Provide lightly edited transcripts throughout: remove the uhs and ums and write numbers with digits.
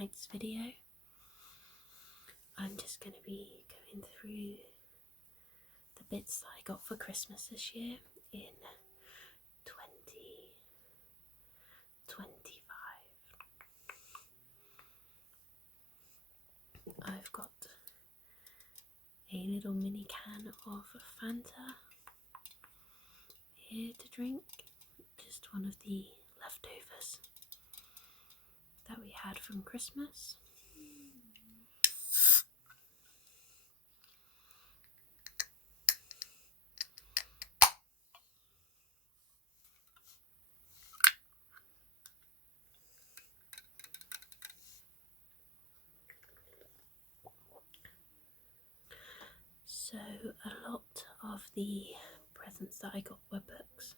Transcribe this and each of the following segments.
tonight's video, I'm just going to be going through the bits that I got for Christmas this year in 2025. I've got a little mini can of Fanta here to drink, just one of the leftovers that we had from Christmas. So a lot of the presents that I got were books,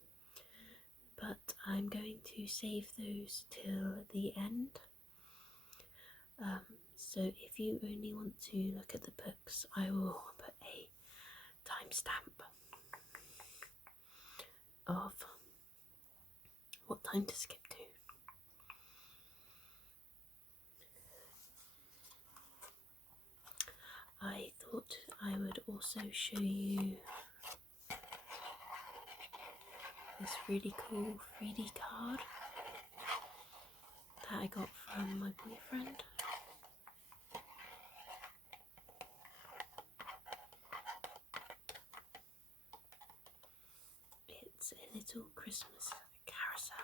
but I'm going to save those till the end. So if you only want to look at the books, I will put a timestamp of what time to skip to. I thought I would also show you this really cool 3D card that I got from my boyfriend. It's a little Christmas carousel.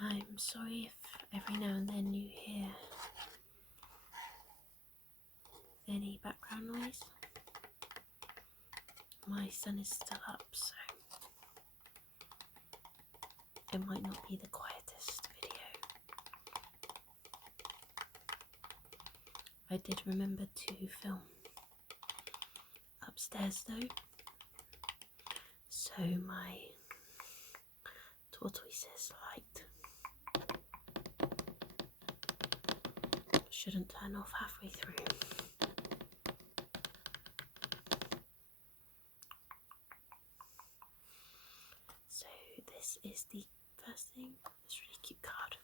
I'm sorry if every now and then you hear any background noise. My son is still up, so it might not be the quietest video. I did remember to film upstairs though, so my tortoise's light shouldn't turn off halfway through. So this is the first thing, this really cute card.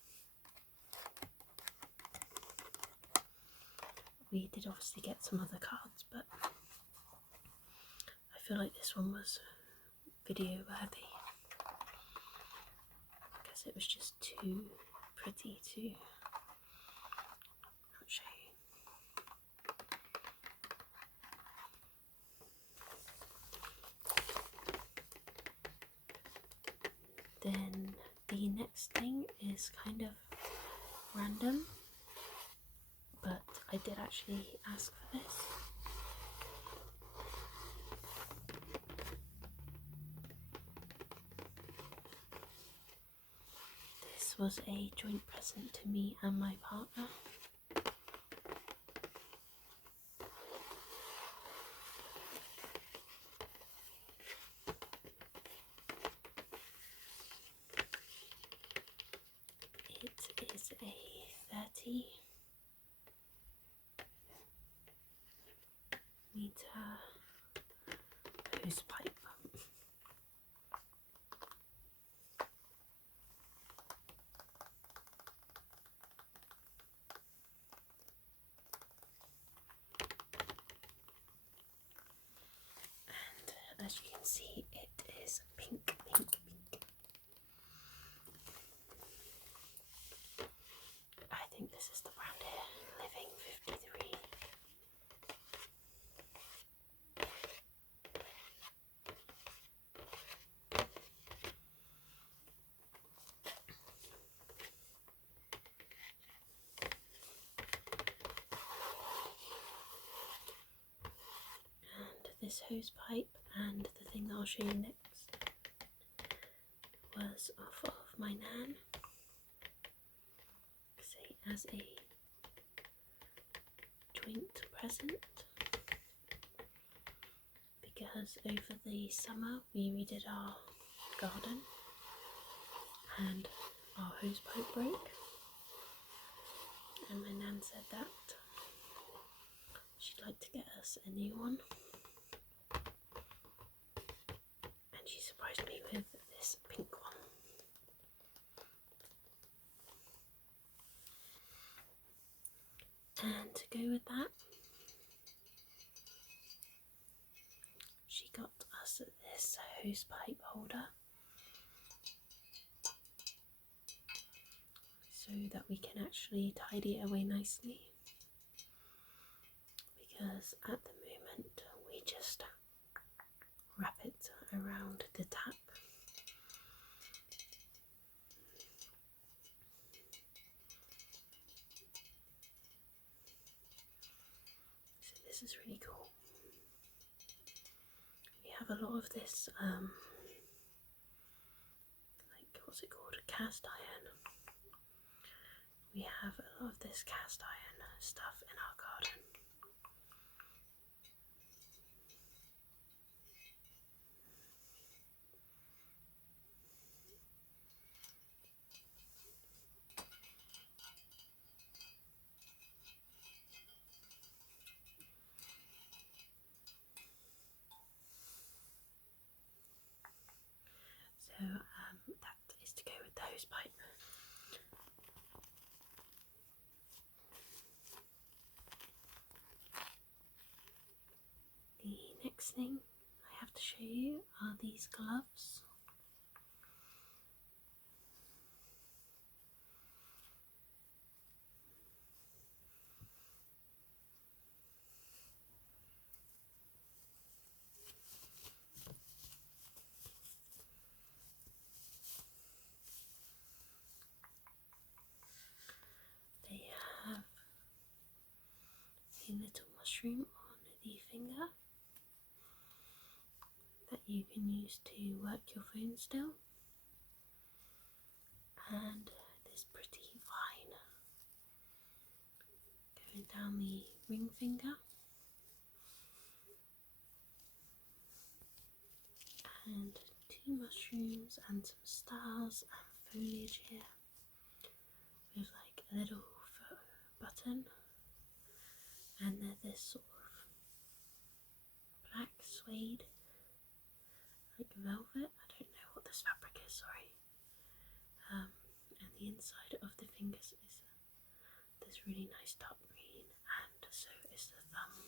We did obviously get some other cards, but I feel like this one was video worthy because it was just too pretty to not show you. Then the next thing is kind of random, but I did actually ask for this. This was a joint present to me and my partner. It is a 30-meter hose pipe. And as you can see, it is pink. I think this is the brand here, Living 53. And this hose pipe and the thing that I'll show you next was off of my nan. as a joint present, because over the summer we redid our garden and our hosepipe broke, and my nan said that she'd like to get us a new one, and she surprised me with this pink one. And to go with that, she got us this hosepipe holder so that we can actually tidy it away nicely, because at the moment we just wrap it around the tap. So this is really cool. We have a lot of this, like, what's it called? Cast iron. We have a lot of this cast iron stuff in our garden. So that is to go with the hosepipe. The next thing I have to show you are these gloves. They have a little mushroom on the finger that you can use to work your phone still, and this pretty vine going down the ring finger, and two mushrooms and some stars and foliage here with like a little button, and they're this sort of black suede, like velvet. I don't know what this fabric is, sorry. And the inside of the fingers is this really nice dark green, and so is the thumb.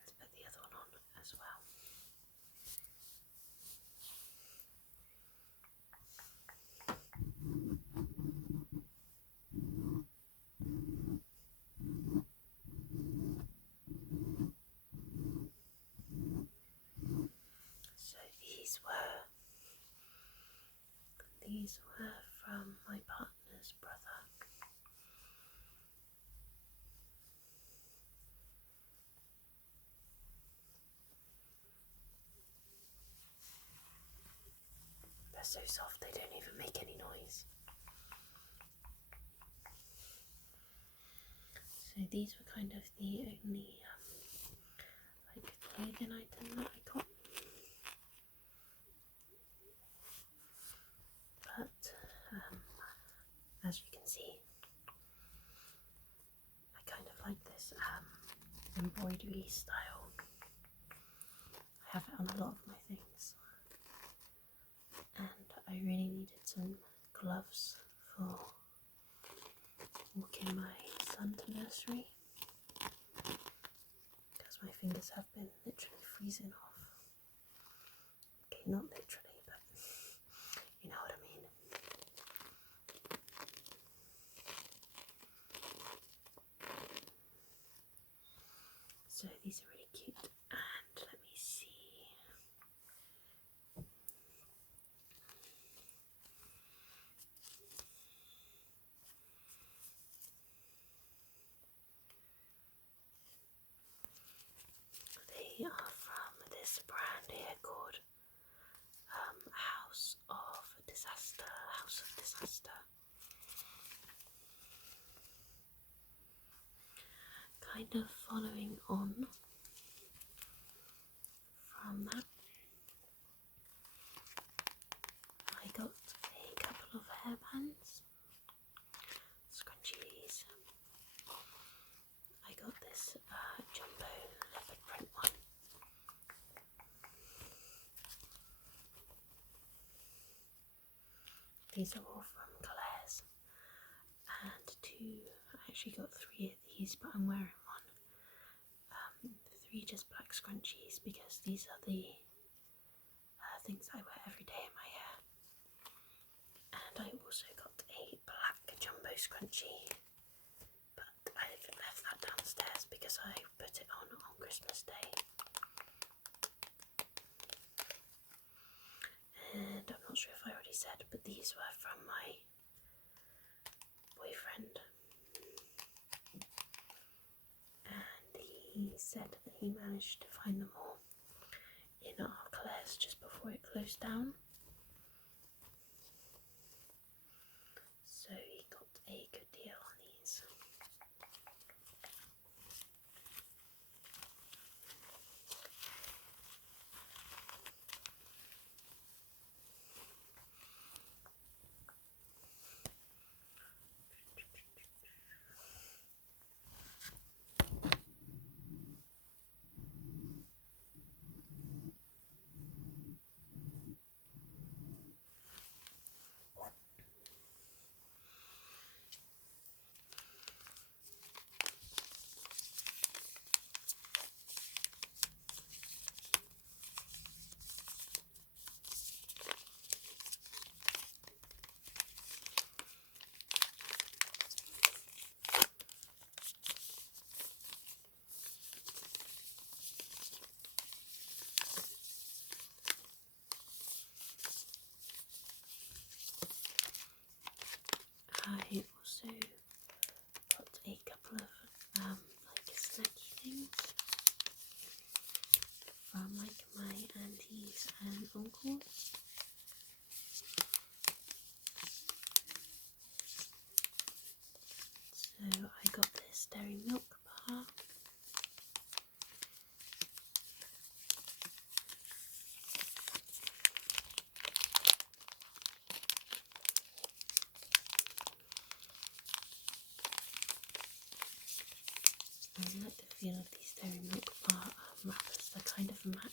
Let's put the other one on as well. So these were from my partner's brother. They're so soft they don't even make any noise. So these were kind of the only like clothing item that I got. But as you can see, I kind of like this embroidery style. I have it on a lot of my things, and I really needed some gloves for walking my son to nursery, because my fingers have been literally freezing off. Okay, not literally, but you know what I mean. So these are really cute, and let me see. They are from this brand here called House of Disaster. Kind of following on from that, I got a couple of hairbands, scrunchies. I got this jumbo leopard print one. These are all from Claire's, and I actually got 3 of these, but I'm wearing one. 3 just black scrunchies because these are the things I wear every day in my hair. And I also got a black jumbo scrunchie, but I've left that downstairs because I put it on Christmas Day. And I'm not sure if I already said, but these were from my boyfriend. And he said that he managed to find them all in our Claire's just before it closed down. So he got a good deal on these. I also got a couple of like snacky things from like my aunties and uncles. So I got this dairy milk bar. I really like the feel of these dairy milk bar wrappers. They're kind of matte.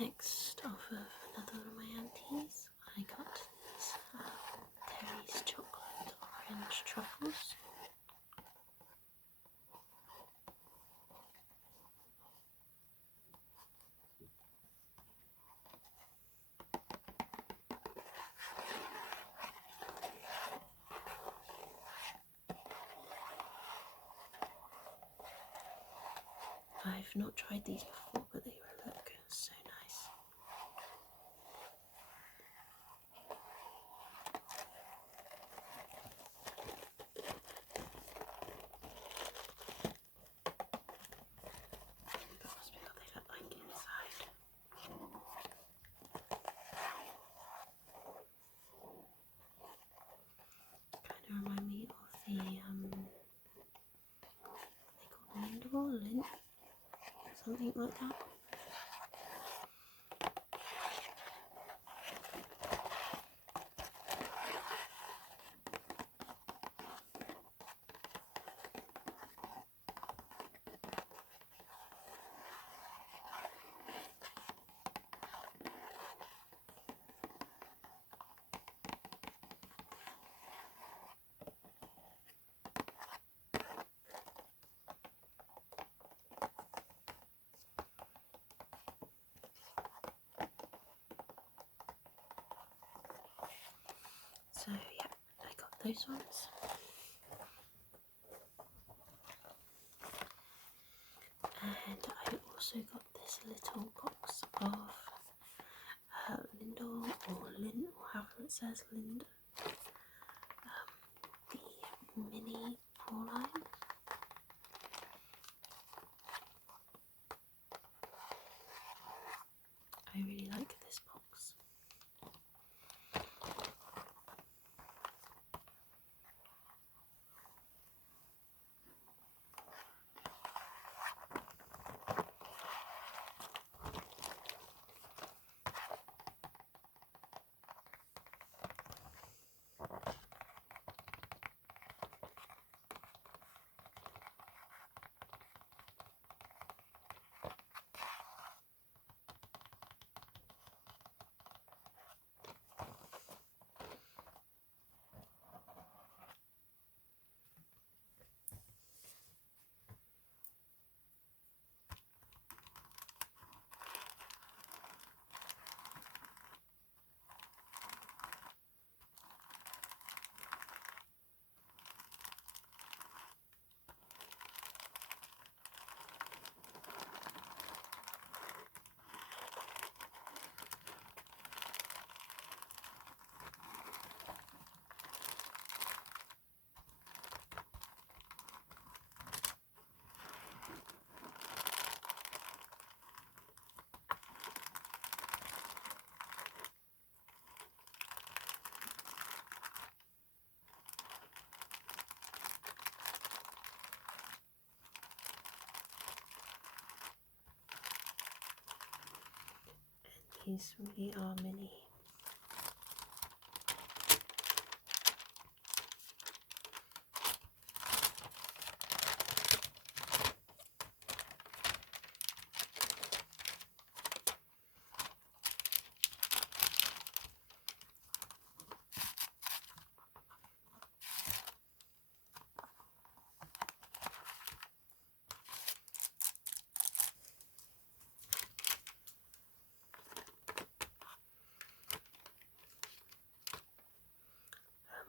Next, off of another of my aunties, I got these Terry's chocolate orange truffles. I've not tried these before, but they look so nice. That must be what they look like inside. Kind of remind me of the they call lint, something like that. those ones. And I also got this little box of Lindor or Lint, or however it says, Lind, the mini pour line. I really like this box. These really are mini.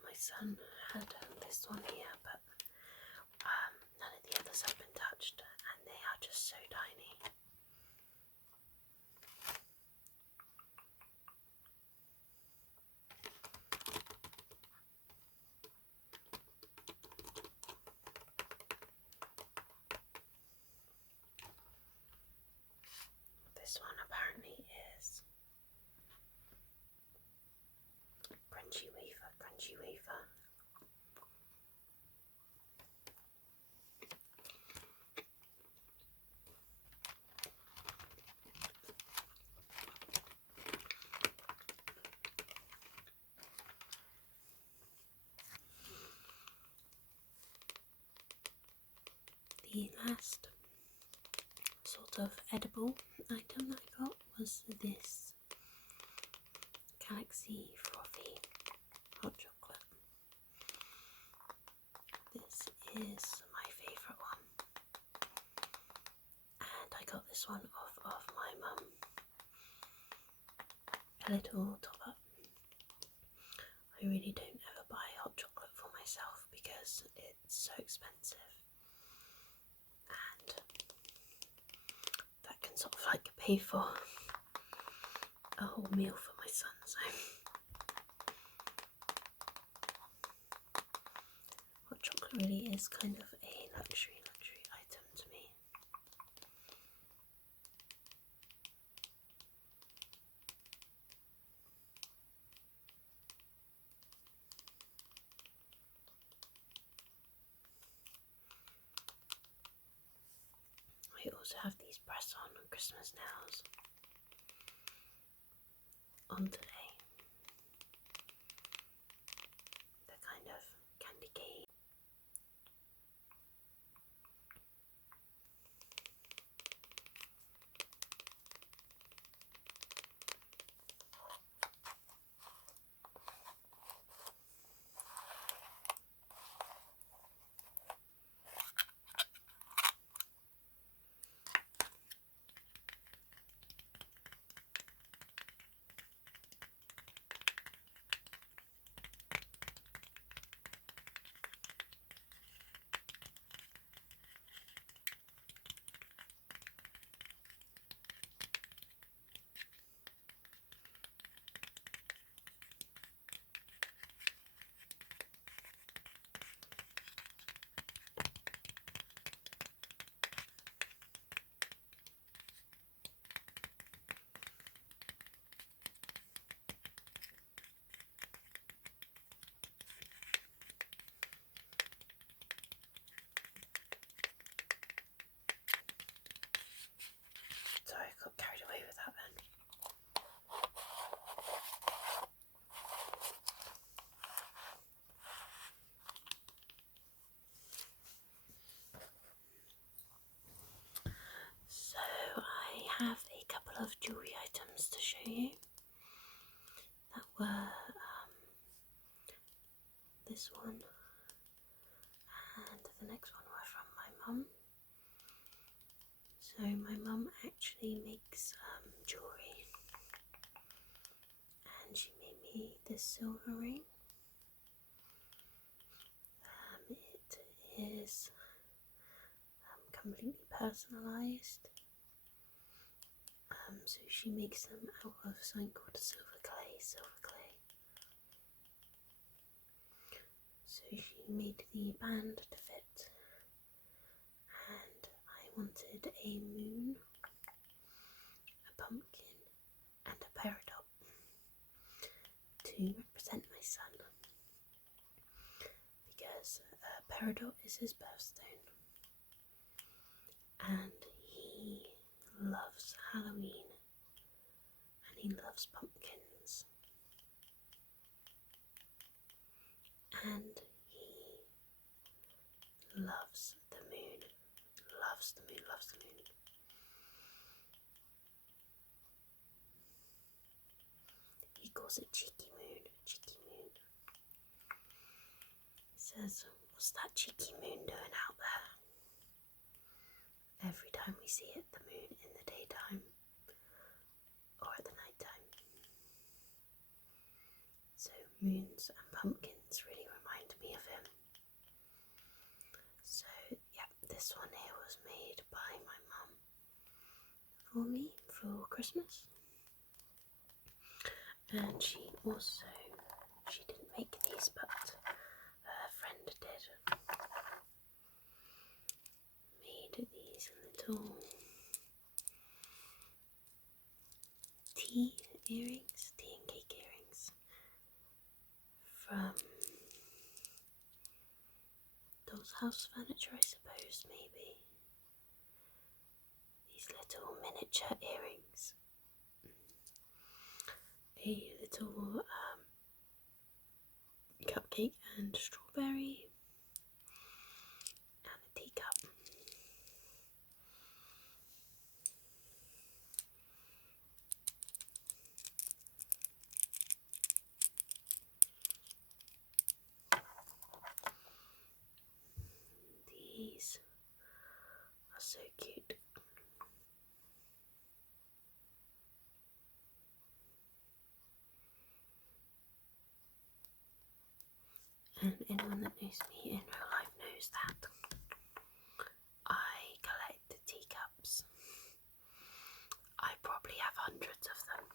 My son had this one here, but none of the others have been touched, and they are just so tiny. This one apparently is Crunchy Wafer, Crunchy Wafer. The last sort of edible item that I got was this Galaxy Frothy hot chocolate. This is my favourite one, and I got this one off of my mum. A little top up. I really don't ever buy hot chocolate for myself because it's so expensive, and that can sort of like pay for a whole meal for my son, so hot chocolate really is kind of a luxury item to me. I also have these press-on Christmas nails on today. They're kind of candy cane. mum. So my mum actually makes jewellery, and she made me this silver ring. It is completely personalised. So she makes them out of something called silver clay. So she made the band to fit, and I wanted a moon, a pumpkin, and a peridot to represent my son, because peridot is his birthstone, and he loves Halloween, and he loves pumpkins, and he loves the moon, loves the moon. He calls it cheeky moon. He says, "What's that cheeky moon doing out there?" Every time we see it, the moon in the daytime or at the night time. So moons and pumpkins really remind me of him. So yeah, this one here was made by my mum for me for Christmas. And she didn't make these, but her friend did. Made these little tea and cake earrings from Doll's House Furniture, I suppose, maybe. These little miniature earrings. A little cupcake and strawberry, and a teacup. These are so cute. And anyone that knows me in real life knows that I collect teacups. I probably have hundreds of them.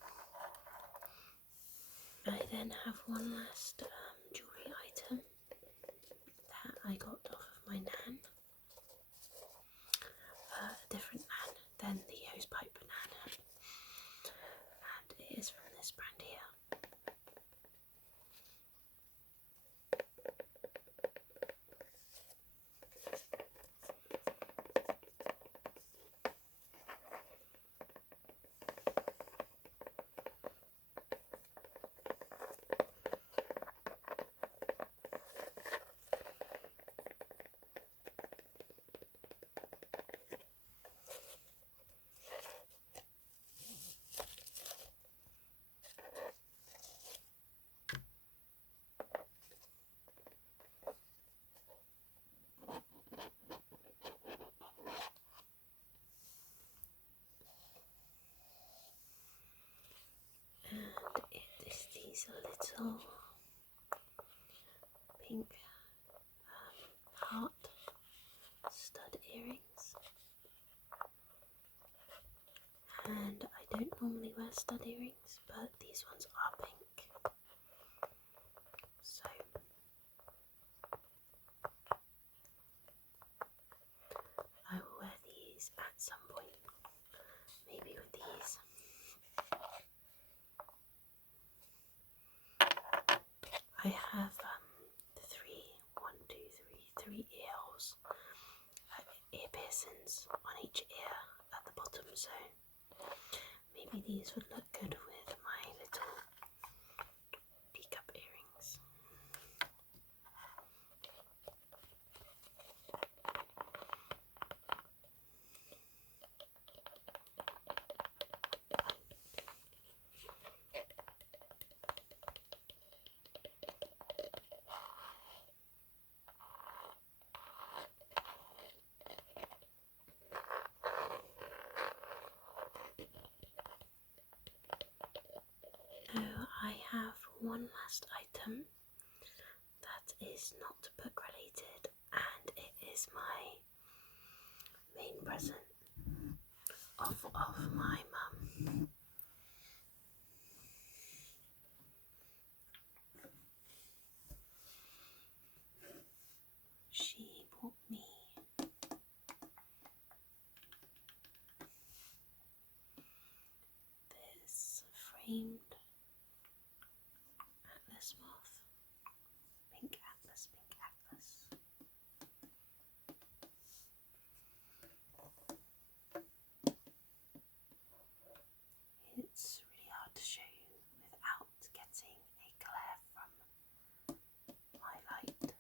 I then have one last jewellery item that I got off of my nan. A different nan than the hosepipe nan. And it is from this brand here. And it is these little pink heart stud earrings. And I don't normally wear stud earrings, but these ones are pink. So I will wear these at some point, maybe with these. I have three ear holes, ear piercings on each ear at the bottom, so maybe these would look good with my little teacup earrings. last item that is not book related, and it is my main present of my mum. She bought me this framed atlas moth, pink atlas, pink atlas. It's really hard to show you without getting a glare from my light.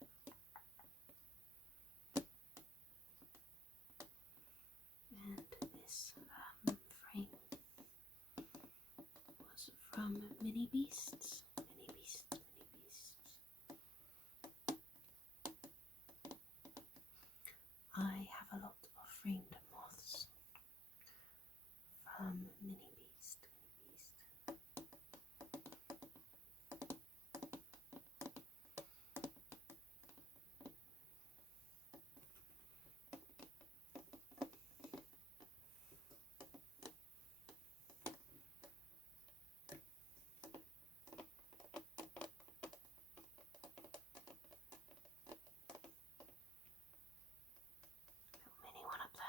And this frame was from Mini Beasts. I have a lot of framed moths from Mini Beast. Little mini one up there.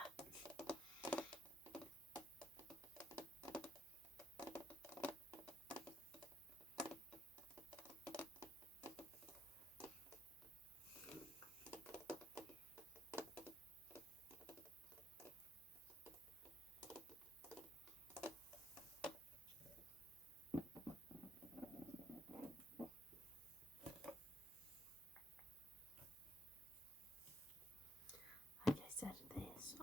Like I said, this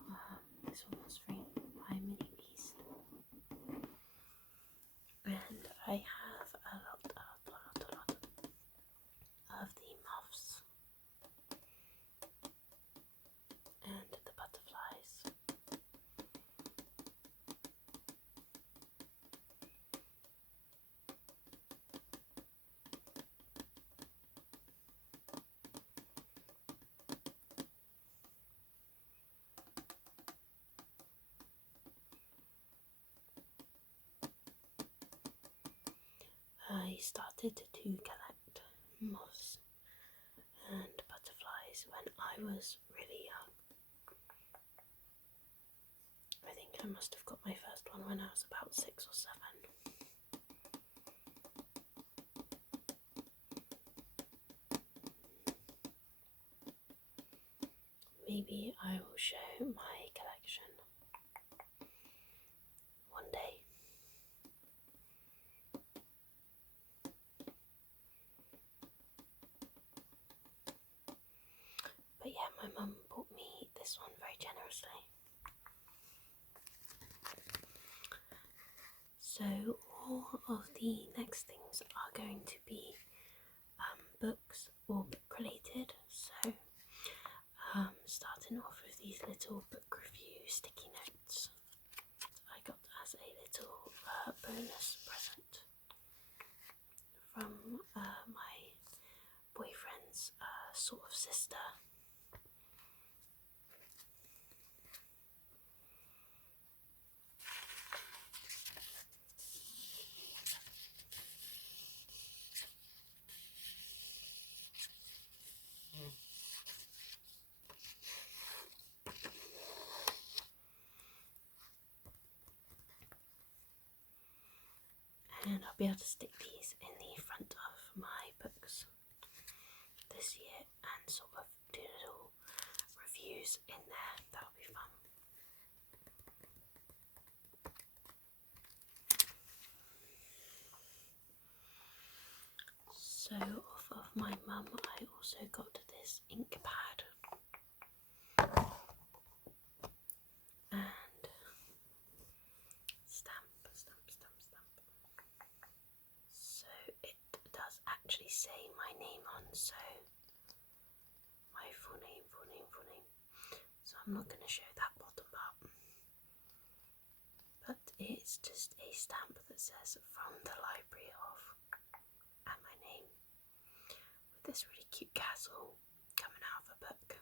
one was framed by Mini Beast, and I have a lot of the moths and the butterflies. I started to collect moths and butterflies when I was really young. I think I must have got my first one when I was about 6 or 7. Maybe I will show my collection one day. But yeah, my mum bought me this one very generously. So all of the next things are going to be books or book related. So starting off with these little book review sticky notes I got as a little bonus present from my boyfriend's sort of sister. And I'll be able to stick these in the front of my books this year and sort of do little reviews in there. That'll be fun. So off of my mum, I also got this ink pad and stamp. So it does actually say my name on, so my full name. So I'm not going to show that bottom part, but it's just a stamp that says from the Library of. and my name with this really cute castle coming out of a book.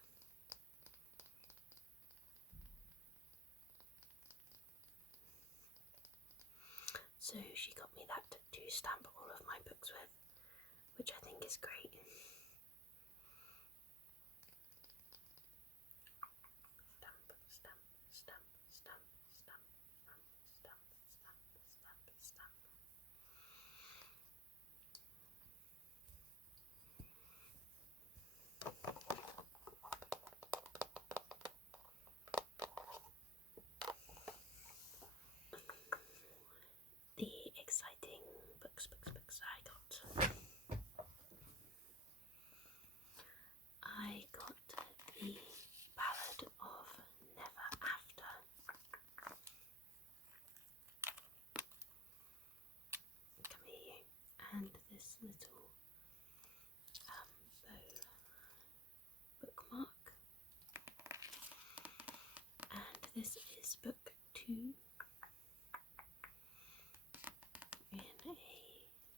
So she got me that to stamp all of my books with, which I think is great. Stamp, stamp, stamp, stamp, stamp, stamp, stamp, stamp, stamp, stamp. The exciting books I got. I got the Ballad of Never After. Come here, you. And this little bow bookmark. And this is book 2 in a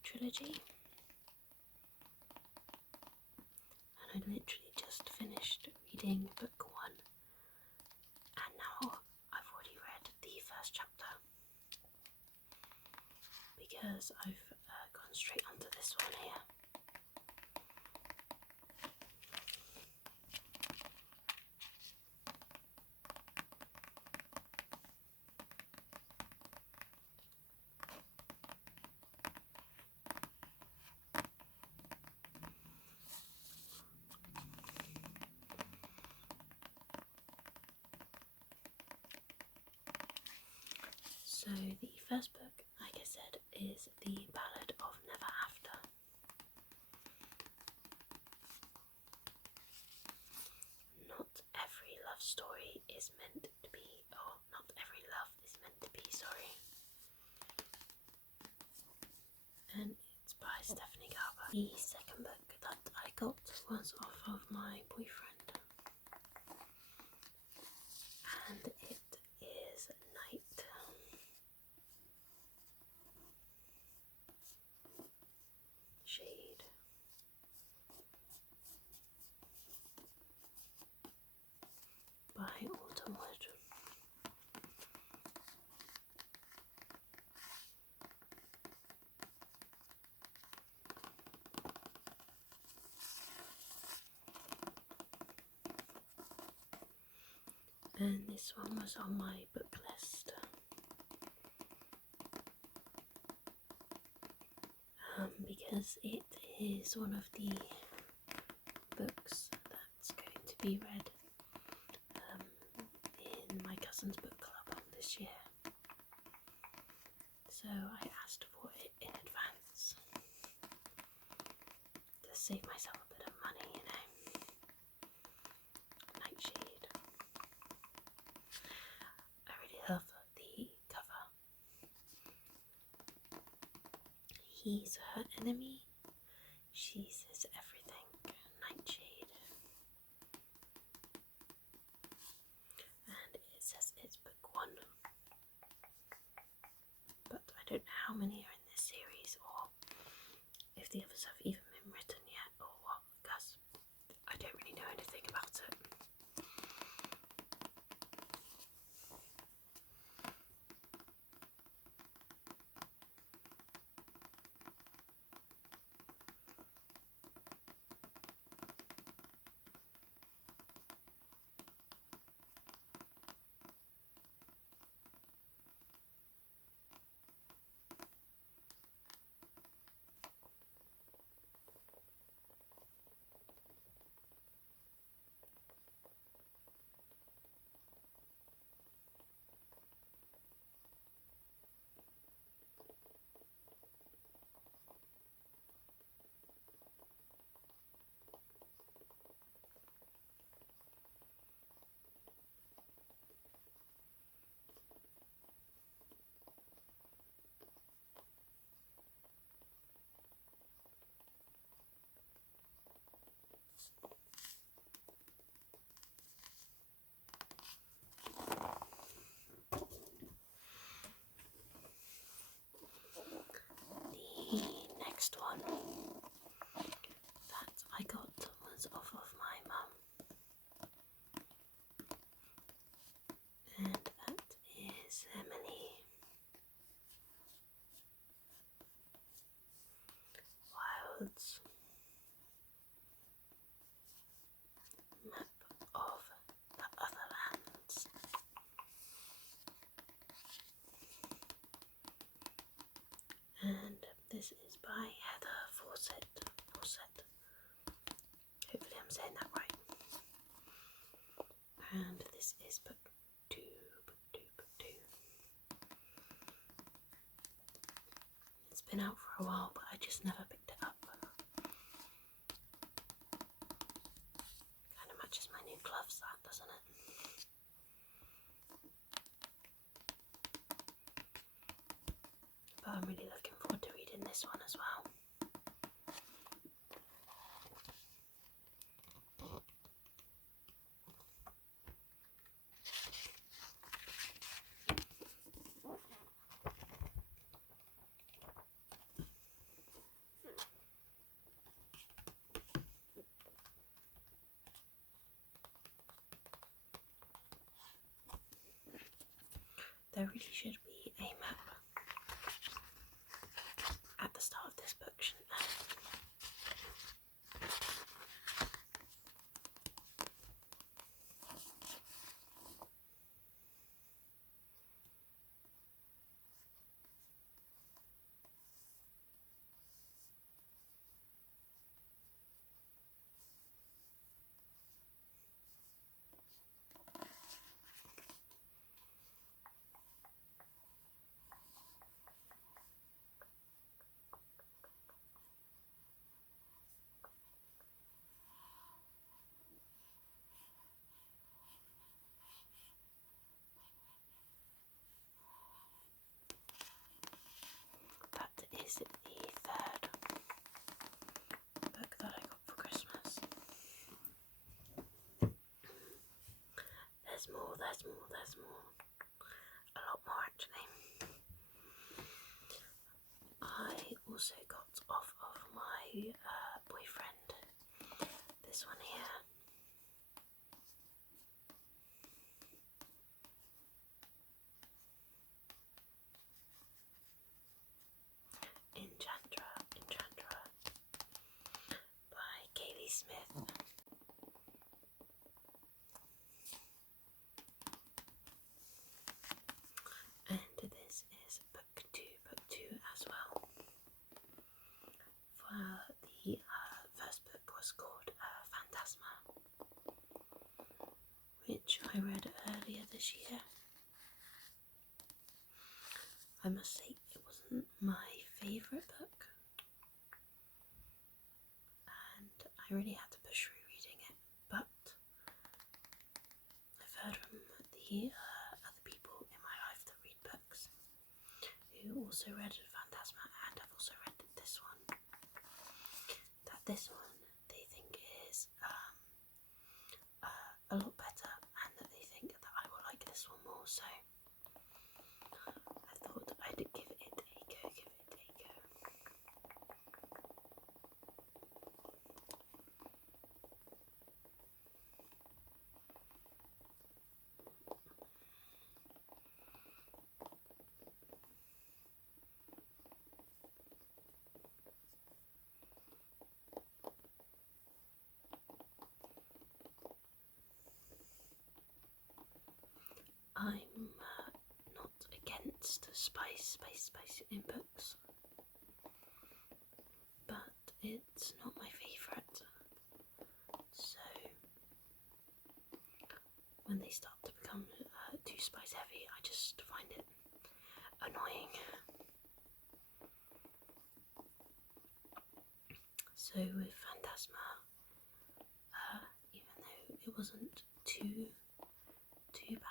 trilogy. And I literally just finished reading book 1, and now I've already read the first chapter because I've gone straight onto this one here. So the first book, like I said, is The Ballad of Never After. Not every love story is meant to be, or not every love is meant to be, sorry. And it's by Stephanie Garber. The second book that I got was off of my boyfriend. And it is Night. Shade by Autumn Wood. And this one was on my book list. Because it is one of the books that's going to be read in my cousin's book club this year. So I asked for it in advance to save myself a bit of money, you know. Nightshade. I really love the cover. He's her enemy. She's his everything. Nightshade. And it says it's book 1. But I don't know how many are in this series, or if the others have even been written yet, or what, because I don't really know anything about it. This is by Heather Fawcett. Hopefully I'm saying that right. And this is book two. It's been out for a while, but I just never picked it up. Kind of matches my new gloves, that, doesn't it? But I'm really looking forward to reading this one as well. There really should be a map at the start of this book, shouldn't there? That is the third book that I got for Christmas. There's more. A lot more actually. I also got off of my boyfriend this one here. Enchantra by Kaylee Smith. And this is book two as well. For the first book was called Phantasma, which I read earlier this year. I must say it wasn't my favourite book, and I really had to push through reading it, but I've heard from the other people in my life that read books who also read Phantasma and have also read this one, that this one they think is a lot better, and that they think that I will like this one more, so I thought I'd give it a go. I'm not against spice in books, but it's not my favourite. So when they start to become too spice heavy, I just find it annoying. So with Phantasma, even though it wasn't too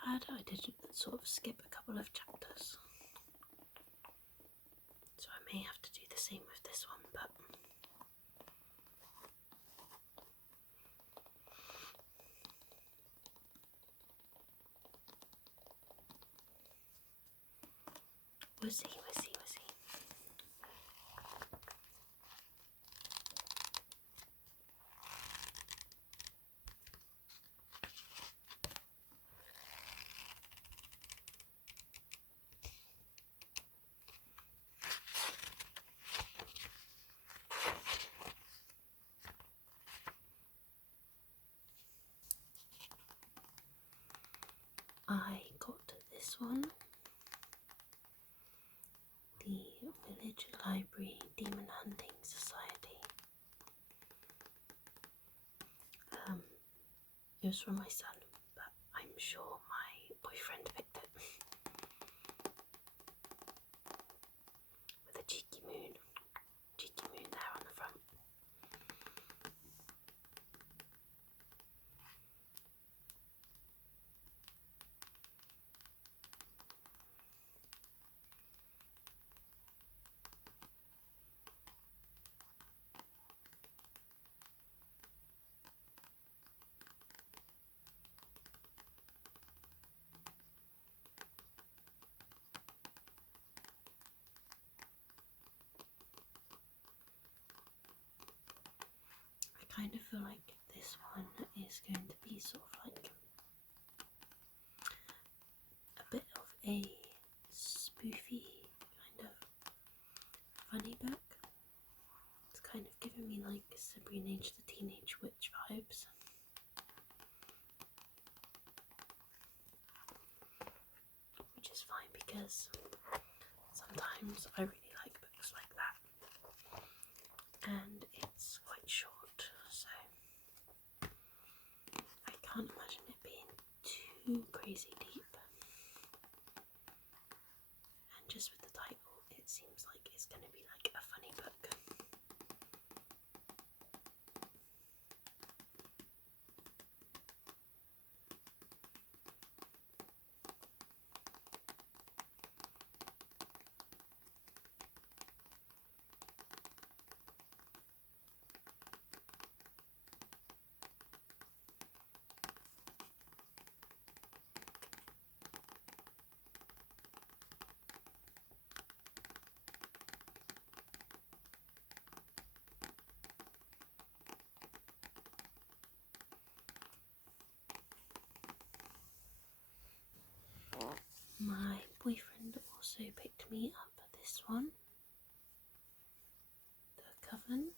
bad, I did sort of skip a couple of chapters. So I may have to do the same with this one, but we'll see. I got this one, the Village Library Demon Hunting Society. It was from my son, but I'm sure my boyfriend picked it. With a cheeky moon there on the front. I kind of feel like this one is going to be sort of like a bit of a spoofy kind of funny book. It's kind of giving me like Sabrina the Teenage Witch vibes. Which is fine because sometimes I really like books like that. And it's quite short, so I can't imagine it being too crazy deep. And just with the title, it seems like it's going to be like a funny book. My boyfriend also picked me up this one, The Coven.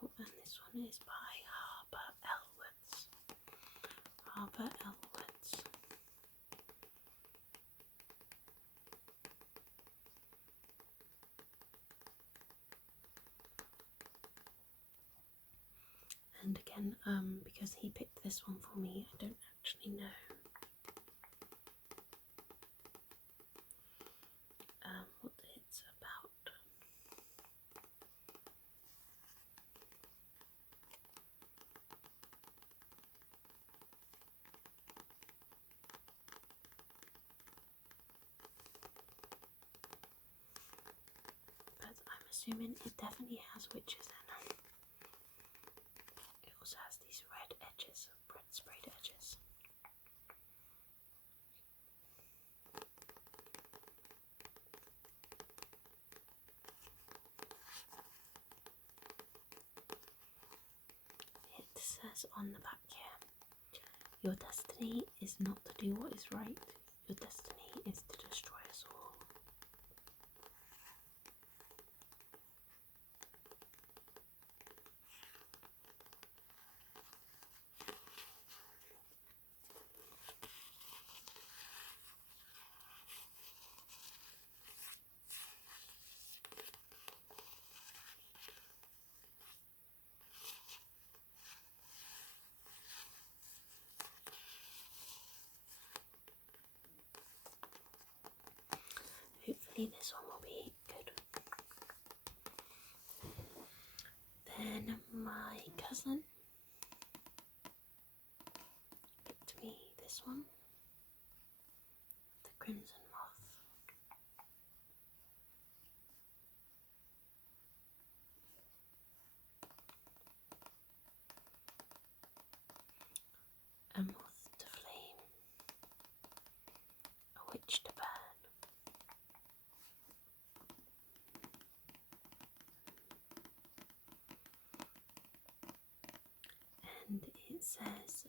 Oh, and this one is by Harper Elwoods. Harper Elwoods. And again, because he picked this one for me, I don't actually know what it's about. But I'm assuming it definitely has witches in it. It also has these red edges, red sprayed edges. It says on the back here, your destiny is not to do what is right, your destiny is to destroy us all. Hopefully this one will be good. Then my cousin picked me this one, The Crimson Moth. A moth to flame, a witch to burn. And it says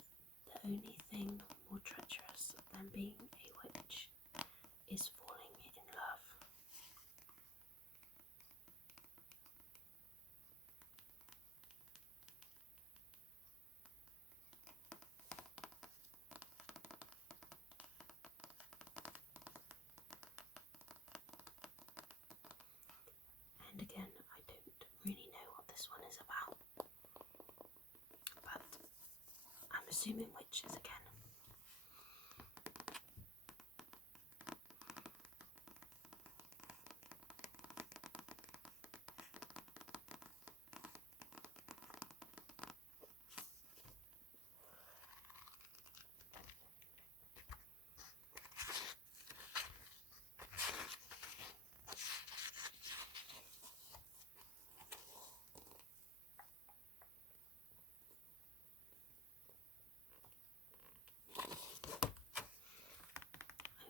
the only thing more treacherous than being a witch is falling in love. And again, I don't really know what this one is about, but I'm assuming witches again.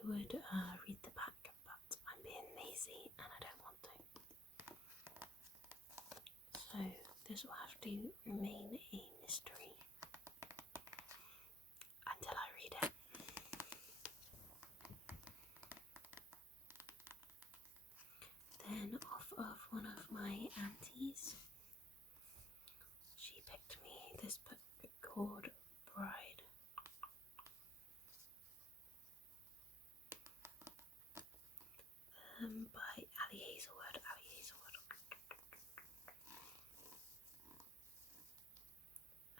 I would read the back, but I'm being lazy and I don't want to. So this will have to remain a mystery until I read it. Then off of one of my aunties, she picked me this book called Bride. By Ali Hazelwood.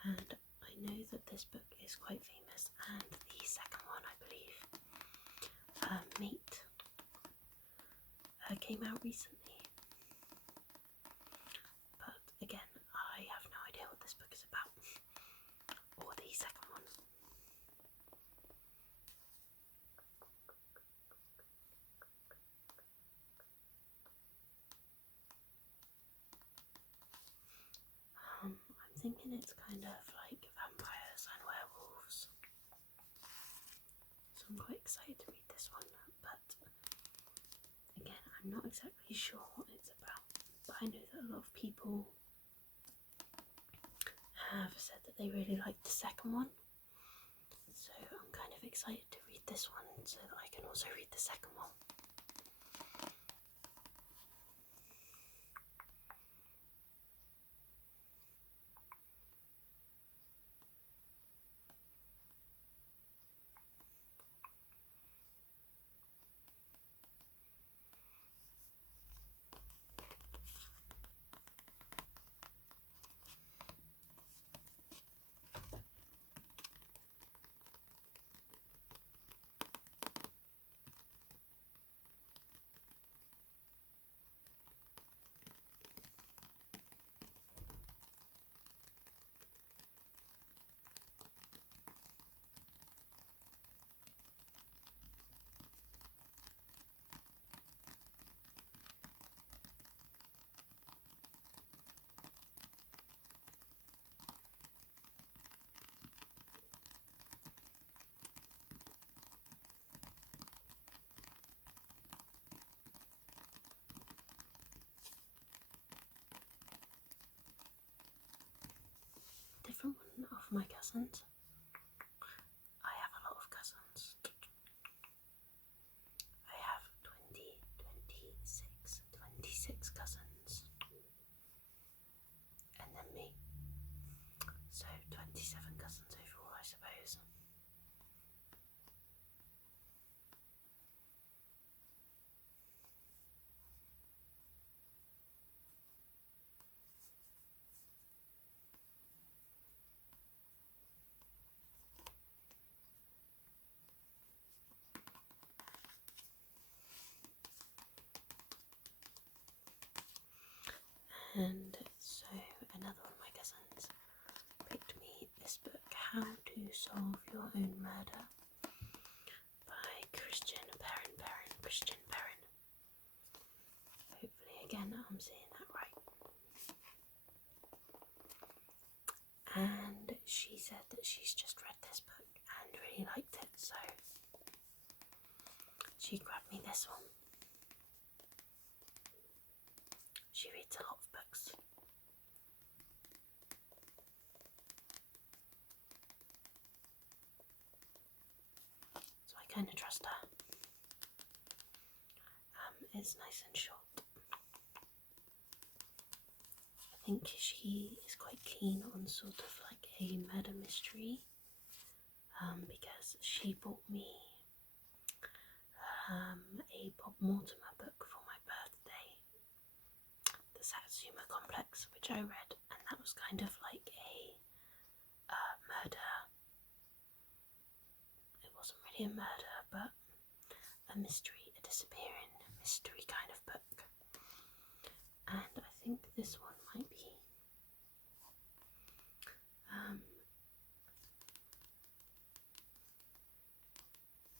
And I know that this book is quite famous, and the second one, I believe, Mate, came out recently. But again, I have no idea what this book is about, or the second one. I'm thinking it's kind of like vampires and werewolves, so I'm quite excited to read this one, but again, I'm not exactly sure what it's about, but I know that a lot of people have said that they really liked the second one, so I'm kind of excited to read this one so that I can also read the second one. Different one of my cousins. I have a lot of cousins. I have 26 cousins. And then me. So 27 cousins overall, I suppose. And so another one of my cousins picked me this book, How to Solve Your Own Murder, by Christian Perrin. Hopefully again I'm saying that right. And she said that she's just read this book and really liked it, so she grabbed me this one. She reads a lot of books. So I kind of trust her. It's nice and short. I think she is quite keen on sort of like a murder mystery, because she bought me a Bob Mortimer book for my birthday the Satsuma Complex, which I read, and that was kind of like a murder. It wasn't really a murder, but a mystery, a disappearing mystery kind of book. And I think this one might be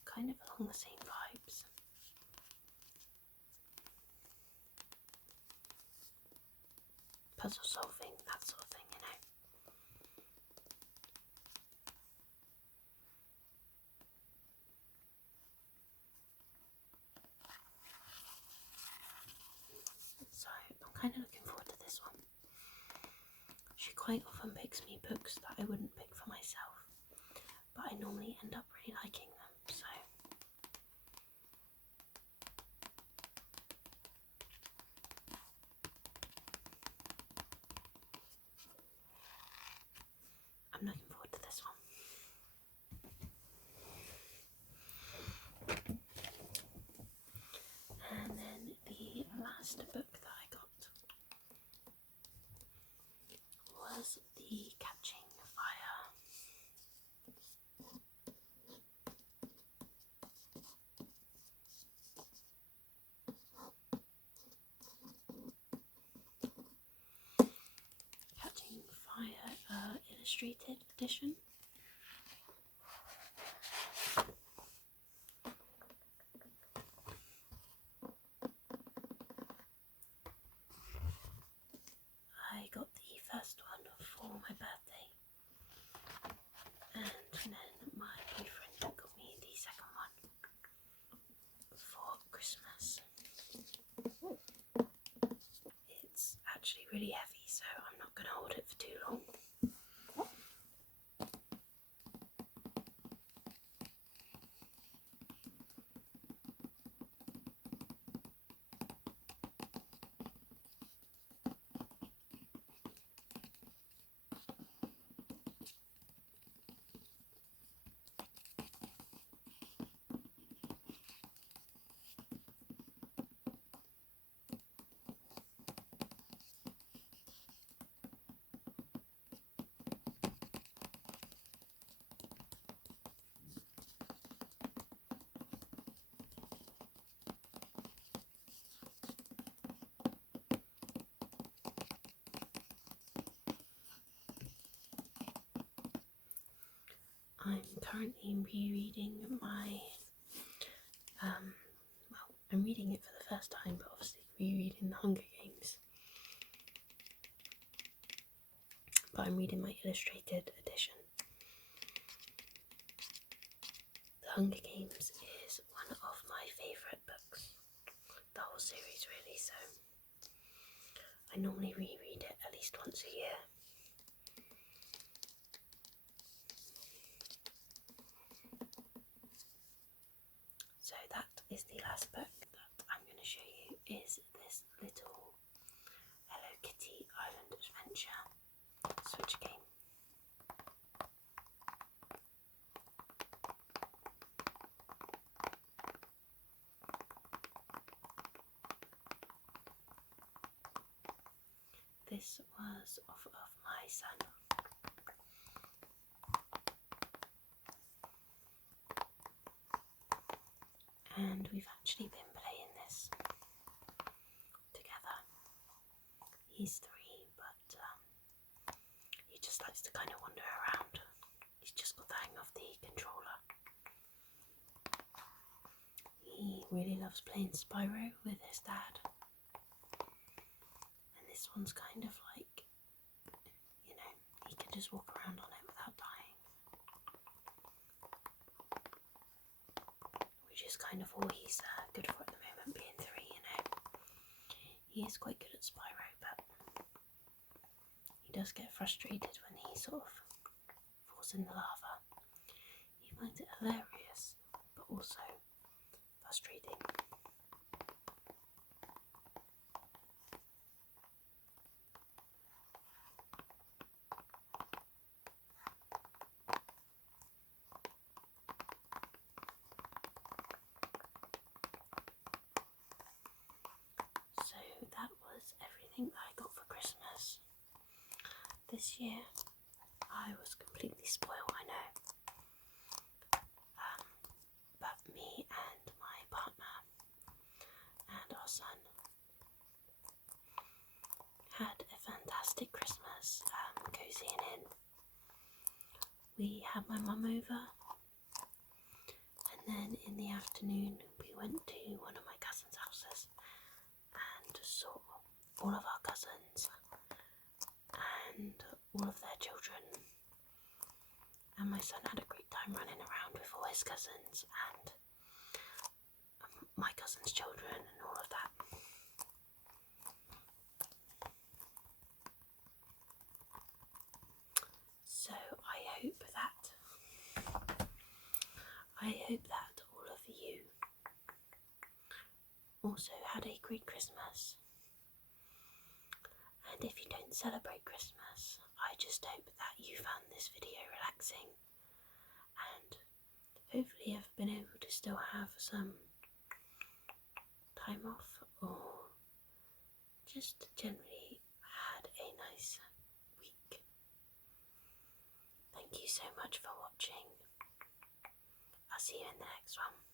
kind of along the same vibes. Puzzle solving, that sort of thing, you know. So I'm kind of looking forward to this one. She quite often picks me books that I wouldn't pick for myself, but I normally end up really liking them, so I'm looking forward to this one. And then the last book that I got was the Catching Fire. Catching Fire illustrated edition. I got the first one for my birthday, and then my boyfriend got me the second one for Christmas. It's actually really heavy, so I'm not going to hold it for too long. I'm currently rereading my, I'm reading it for the first time, but obviously rereading The Hunger Games. But I'm reading my illustrated edition. The Hunger Games is one of my favourite books, the whole series really, so I normally reread it at least once a year. So that is the last book that I'm going to show you, is this little Hello Kitty Island Adventure Switch game. This was off of my son. And we've actually been playing this together. He's 3, but he just likes to kind of wander around. He's just got the hang of the controller. He really loves playing Spyro with his dad. And this one's kind of like, you know, he can just walk around on it without dying. Which is kind of all he's good for at the moment, being 3, you know. He is quite good at Spyro, but he does get frustrated when he sort of falls in the lava. He finds it hilarious, but also frustrating. So that was everything that this year I was completely spoiled, I know. But me and my partner and our son had a fantastic Christmas, cozying in. We had my mum over, and then in the afternoon we went to one of my cousin's houses and saw all of our cousins and all of their children, and my son had a great time running around with all his cousins and my cousin's children and all of that. So I hope that all of you also had a great Christmas. And if you don't celebrate Christmas, I just hope that you found this video relaxing, and hopefully I've been able to still have some time off, or just generally had a nice week. Thank you so much for watching. I'll see you in the next one.